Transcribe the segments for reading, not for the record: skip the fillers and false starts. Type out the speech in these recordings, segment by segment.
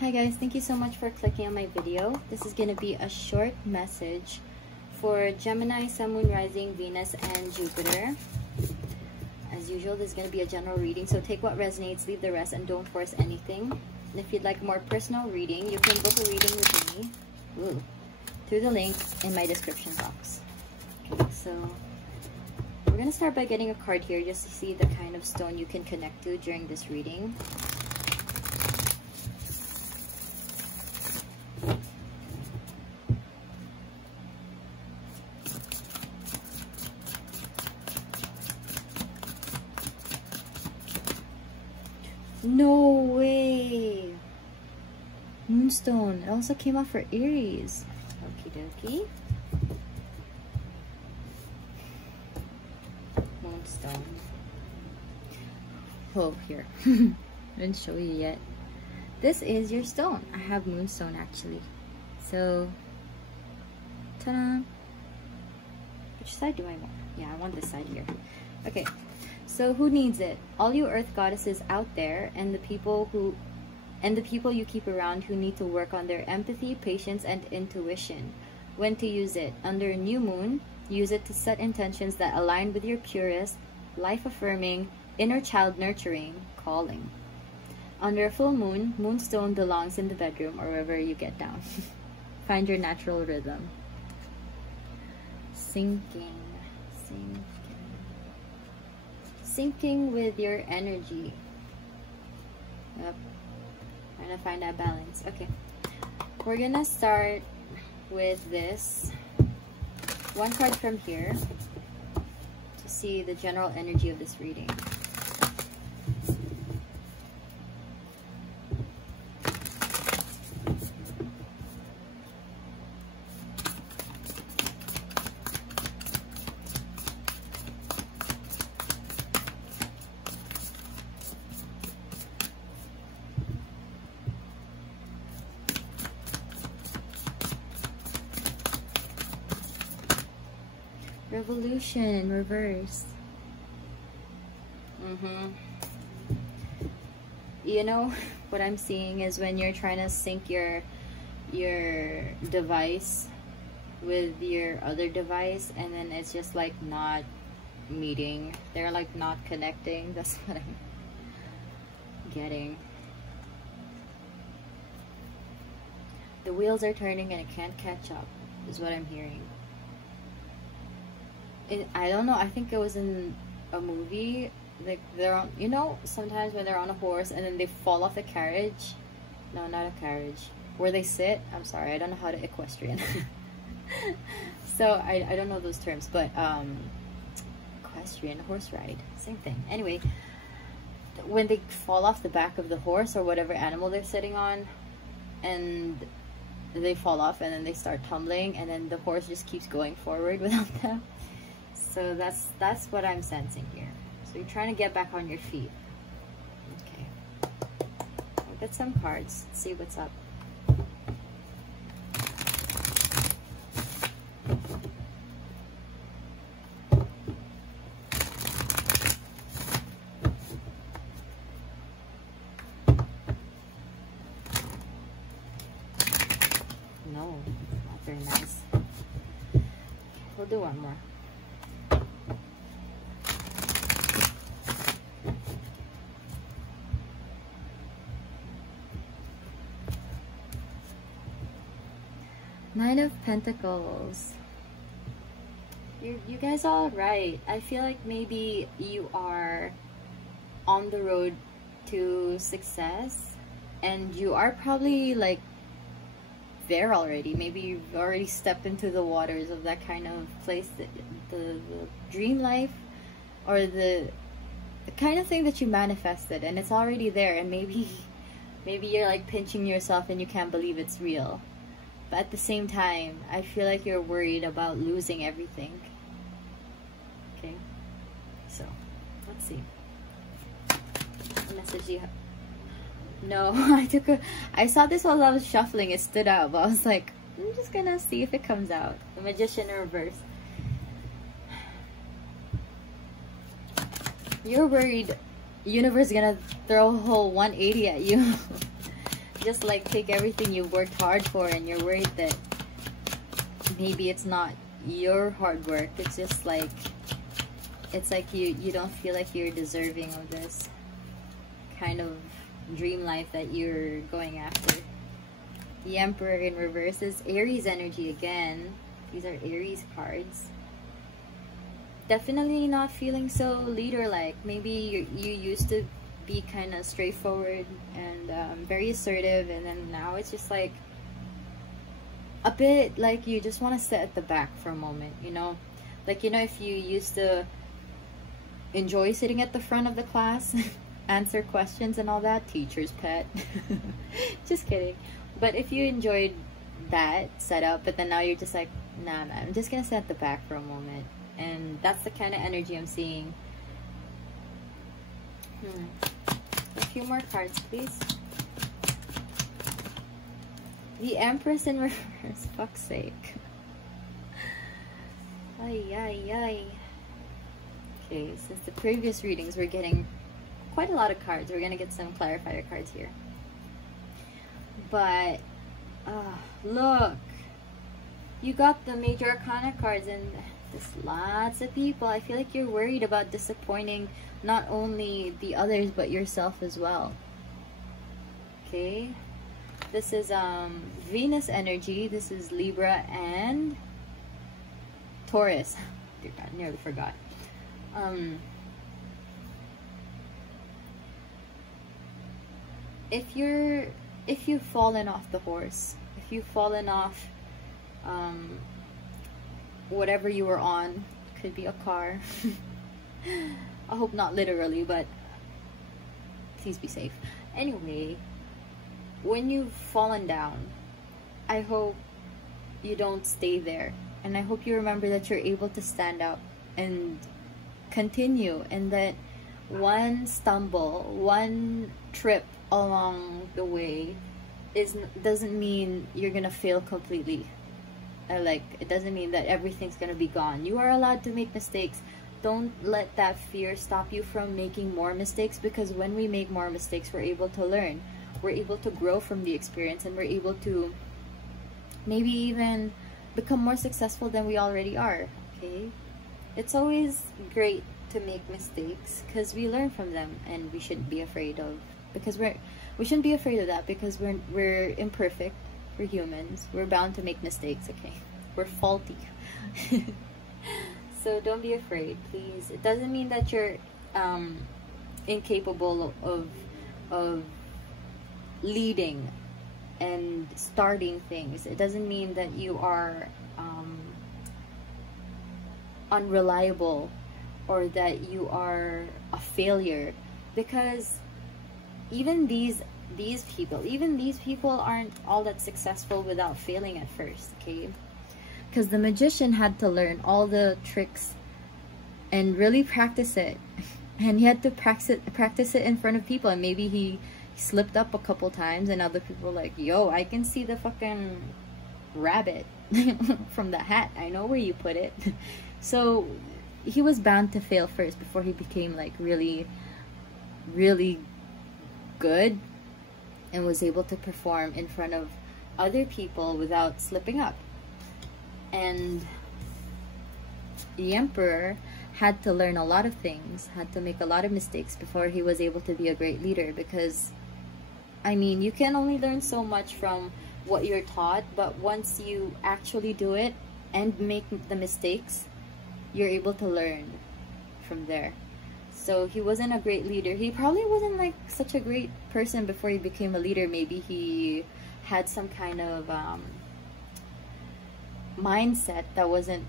Hi guys, thank you so much for clicking on my video. This is going to be a short message for Gemini, Sun, Moon, Rising, Venus, and Jupiter. As usual, this is going to be a general reading, so take what resonates, leave the rest, and don't force anything. And if you'd like a more personal reading, you can book a reading with me through the link in my description box. Okay, so we're going to start by getting a card here just to see the kind of stone you can connect to during this reading. No way! Moonstone. It also came out for Aries. Okie dokie. Moonstone. Oh, here. I didn't show you yet. This is your stone. I have Moonstone actually. So, ta-da! Which side do I want? Yeah, I want this side here. Okay. So who needs it? All you earth goddesses out there and the people you keep around who need to work on their empathy, patience, and intuition. When to use it? Under a new moon, use it to set intentions that align with your purest, life-affirming, inner child nurturing calling. Under a full moon, moonstone belongs in the bedroom or wherever you get down. Find your natural rhythm. Syncing with your energy. Yep. Trying to find that balance. Okay. We're gonna start with this. One card from here to see the general energy of this reading. Revolution in reverse. You know, what I'm seeing is when you're trying to sync your device with your other device, and then it's just like not meeting. They're like not connecting. That's what I'm getting. The wheels are turning and it can't catch up, is what I'm hearing. I don't know, I think it was in a movie, like they're on, you know, sometimes when they're on a horse and then they fall off the carriage. No, not a carriage. Where they sit. I'm sorry, I don't know how to equestrian. So I don't know those terms, but equestrian, horse ride, same thing. Anyway, when they fall off the back of the horse or whatever animal they're sitting on, and they fall off and then they start tumbling, and then the horse just keeps going forward without them. So that's what I'm sensing here. So you're trying to get back on your feet. Okay. I'll get some cards. Let's see what's up. No, not very nice. We'll do one more. Nine of Pentacles. You guys are all right. I feel like maybe you are on the road to success and you are probably like there already. Maybe you've already stepped into the waters of that kind of place, the dream life, or the kind of thing that you manifested, and it's already there, and maybe you're like pinching yourself and you can't believe it's real. But at the same time, I feel like you're worried about losing everything. Okay, so let's see. What message do you have? No, I saw this while I was shuffling. It stood out, but I was like, I'm just gonna see if it comes out. The Magician in reverse. You're worried universe is gonna throw a whole 180 at you. just like take everything you worked hard for, and you're worried that maybe it's not your hard work. It's just like, it's like you don't feel like you're deserving of this kind of dream life that you're going after. The Emperor in reverse is Aries energy again. These are Aries cards. Definitely not feeling so leader-like. Maybe you used to be kind of straightforward and very assertive, and then now it's just like a bit like you just want to sit at the back for a moment, you know? Like, you know, if you used to enjoy sitting at the front of the class, answer questions and all that, teacher's pet. Just kidding. But if you enjoyed that setup, but then now you're just like, nah, I'm just gonna sit at the back for a moment. And that's the kind of energy I'm seeing. A few more cards, please. The Empress in reverse. Fuck's sake. Ay, ay, ay. Okay, since the previous readings we're getting quite a lot of cards, we're gonna get some clarifier cards here. But look, you got the Major Arcana cards, and there's lots of people. I feel like you're worried about disappointing not only the others but yourself as well. Okay, this is Venus energy. This is Libra and Taurus. Dear God, nearly forgot. If you've fallen off the horse, if you've fallen off whatever you were on, could be a car. I hope not literally, but please be safe. Anyway, when you've fallen down, I hope you don't stay there, and I hope you remember that you're able to stand up and continue, and that one stumble, one trip along the way doesn't mean you're gonna fail completely. Like, it doesn't mean that everything's gonna be gone. You are allowed to make mistakes. Don't let that fear stop you from making more mistakes, because when we make more mistakes, we're able to learn, we're able to grow from the experience, and we're able to maybe even become more successful than we already are. Okay, it's always great to make mistakes because we learn from them, and we shouldn't be afraid of, because we shouldn't be afraid of that, because we're imperfect, we're humans, we're bound to make mistakes. Okay, we're faulty. So don't be afraid, please. It doesn't mean that you're incapable of leading and starting things. It doesn't mean that you are unreliable or that you are a failure, because even these people aren't all that successful without failing at first. Okay, because the magician had to learn all the tricks and really practice it, and he had to practice it in front of people, and maybe he slipped up a couple times, and other people were like, yo, I can see the fucking rabbit from the hat, I know where you put it. So he was bound to fail first before he became like really, really good and was able to perform in front of other people without slipping up. And the Emperor had to learn a lot of things, had to make a lot of mistakes before he was able to be a great leader, because I mean, you can only learn so much from what you're taught, but once you actually do it and make the mistakes, you're able to learn from there. So he wasn't a great leader. He probably wasn't like such a great person before he became a leader. Maybe he had some kind of mindset that wasn't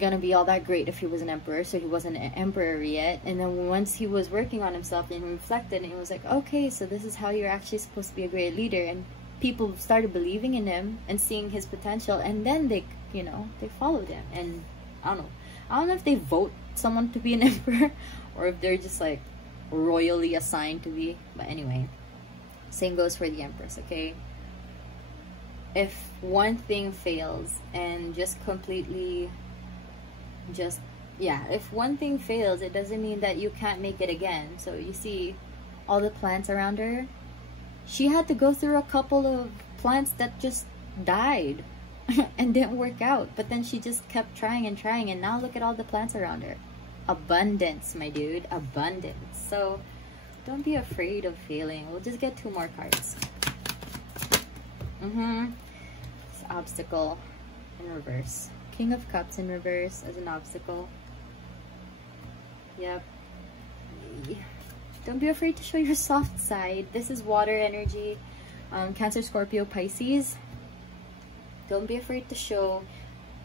gonna be all that great if he was an emperor, so he wasn't an emperor yet. And then once he was working on himself and reflected, and he was like, okay, so this is how you're actually supposed to be a great leader. And people started believing in him and seeing his potential, and then they, you know, they followed him. And I don't know if they vote someone to be an emperor or if they're just like royally assigned to be. But anyway, same goes for the Empress. Okay, if one thing fails and just completely if one thing fails, it doesn't mean that you can't make it again. So you see all the plants around her, she had to go through a couple of plants that just died and didn't work out. But then she just kept trying and trying, and now look at all the plants around her. Abundance, my dude, abundance. So don't be afraid of failing. We'll just get 2 more cards. It's obstacle in reverse. King of Cups in reverse as an obstacle. Yep. Don't be afraid to show your soft side. This is water energy. Cancer, Scorpio, Pisces. Don't be afraid to show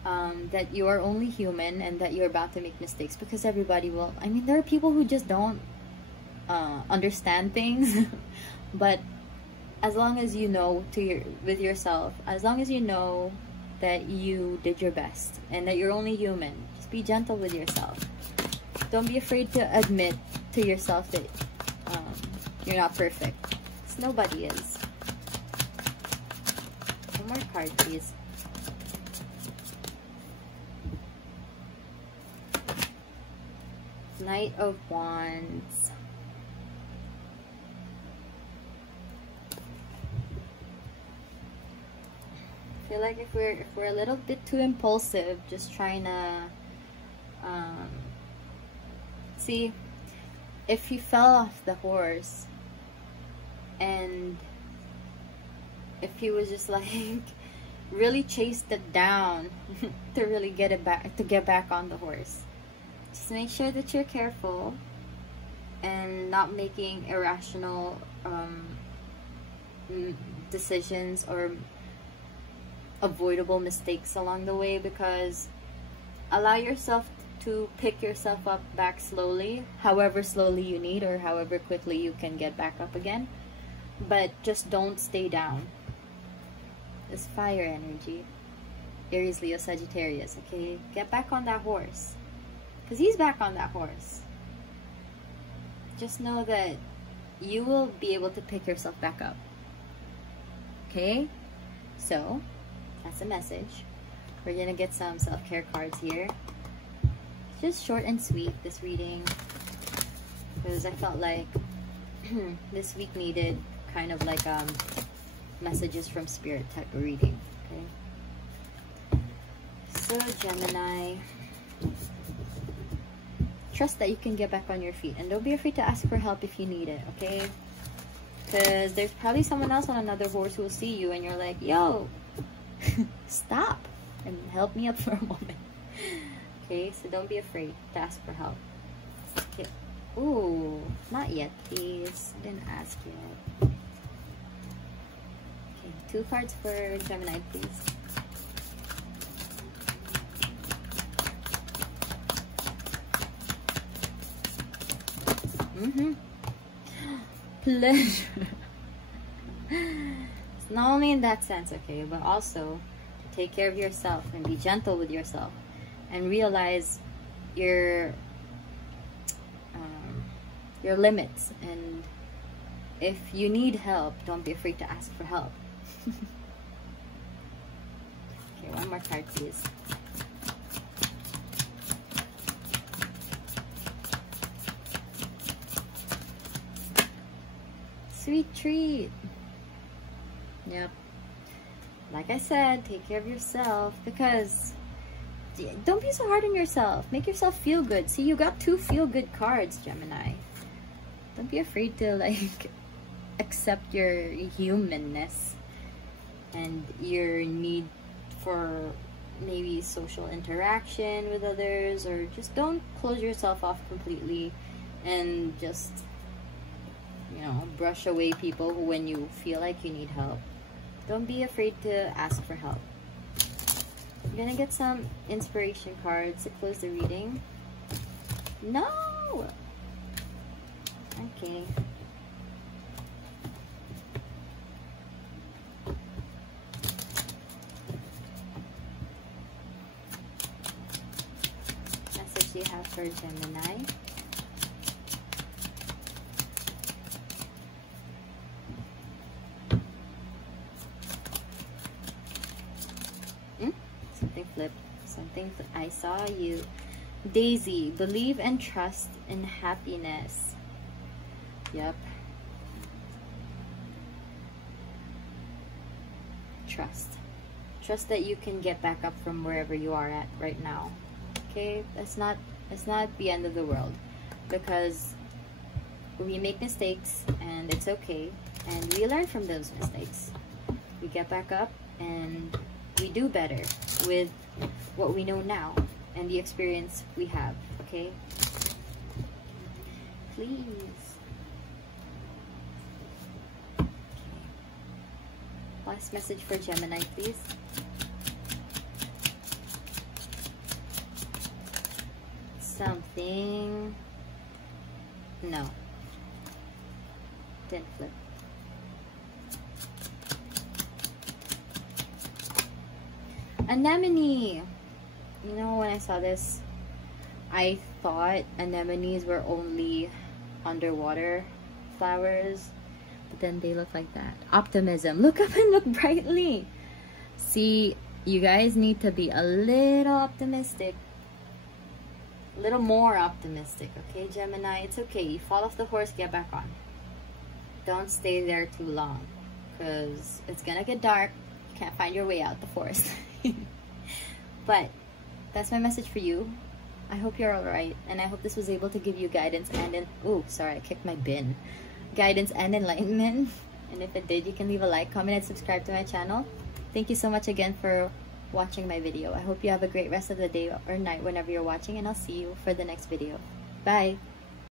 that you are only human and that you're about to make mistakes, because everybody will. I mean, there are people who just don't understand things. But as long as you know with yourself, as long as you know that you did your best and that you're only human, just be gentle with yourself. Don't be afraid to admit to yourself that you're not perfect. 'Cause nobody is. 1 more card, please. Knight of Wands. I feel like if we're a little bit too impulsive, just trying to see, if he fell off the horse and if he was just like really chased it down to really get it back, to get back on the horse, just make sure that you're careful and not making irrational decisions or avoidable mistakes along the way, because allow yourself to pick yourself up back slowly, however slowly you need or however quickly you can get back up again, but just don't stay down. It's fire energy. Aries, Leo, Sagittarius. Okay, get back on that horse, because he's back on that horse. Just know that you will be able to pick yourself back up. Okay, so that's the message. We're gonna get some self-care cards here. Just short and sweet, this reading, because I felt like this week needed kind of like messages from spirit type of reading. Okay, so Gemini, trust that you can get back on your feet, and don't be afraid to ask for help if you need it. Okay, because there's probably someone else on another horse who will see you and you're like, yo, stop and help me up for a moment. Okay, so don't be afraid to ask for help. Okay. Ooh, not yet, please. I didn't ask yet. Okay, 2 cards for Gemini, please. Pleasure. It's not only in that sense, okay, but also to take care of yourself and be gentle with yourself. And realize your limits, and if you need help, don't be afraid to ask for help. Okay, 1 more card, please. Sweet treat. Yep. Like I said, take care of yourself, because don't be so hard on yourself. Make yourself feel good. See, you got 2 feel-good cards, Gemini. Don't be afraid to like accept your humanness and your need for maybe social interaction with others, or just don't close yourself off completely and just, you know, brush away people when you feel like you need help. Don't be afraid to ask for help. I'm gonna get some inspiration cards to close the reading. No! Okay. Message you have for Gemini. Something flipped. Something I saw you. Daisy, believe and trust in happiness. Yep. trust. Trust that you can get back up from wherever you are at right now. Okay? It's not the end of the world, because we make mistakes and it's okay, and we learn from those mistakes. We get back up and we do better with what we know now and the experience we have. Okay? Please. Okay. Last message for Gemini, please. Something. No. Didn't flip. Anemone. You know, when I saw this, I thought anemones were only underwater flowers, but then they look like that. Optimism. Look up and look brightly. See, you guys need to be a little optimistic. A little more optimistic, okay, Gemini? It's okay. You fall off the horse, get back on. Don't stay there too long, because it's gonna get dark. You can't find your way out the forest. But that's my message for you. I hope you're alright, and I hope this was able to give you guidance and oh, sorry, I kicked my bin. Guidance and enlightenment. And if it did, you can leave a like, comment, and subscribe to my channel. Thank you so much again for watching my video. I hope you have a great rest of the day or night whenever you're watching, and I'll see you for the next video. Bye!